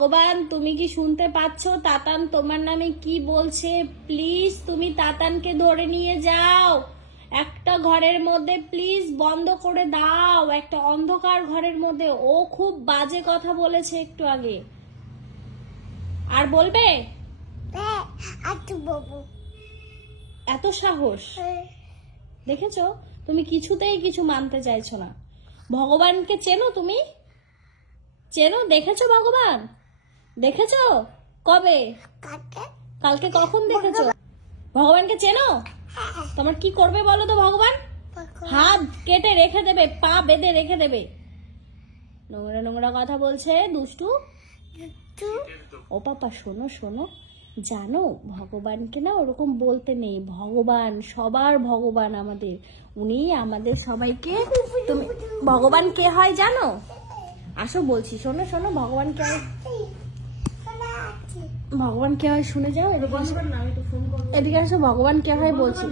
ভগবান তুমি কি শুনতে পাচ্ছ? তাতান তোমার নামে কি বলছে? প্লিজ তুমি তাতানকে ধরে নিয়ে যাও, একটা ঘরের মধ্যে প্লিজ বন্ধ করে দাও, একটা অন্ধকার ঘরের মধ্যে। ও খুব বাজে কথা বলেছে একটু আগে। আর বলবে? এত সাহস দেখেছো? তুমি কিছুতেই কিছু মানতে চাইছো না। ভগবানকে চেনো? তুমি চেনো? দেখেছো ভগবান? দেখেছো কবে? কালকে। কখন দেখেছো? ভগবানকে চেনো? তোমার কি করবে বলো তো ভগবান? হাত কেটে রেখে দেবে, পা বেঁধে রেখে দেবে। নোংরা নোংরা কথা বলছে দুষ্টু। ও পাপা শোনো শোনো, জানো ভগবানকে না ওরকম বলতে নেই। ভগবান সবার ভগবান আমাদের, উনি আমাদের সবাইকে। তুমি ভগবান কে হয় জানো? আসো বলছি, শোনো শোনো, ভগবান কে হয়, ভগবান কে হয় শুনে যাও। এদিকে আসো, ভগবান কে হয় বলছি।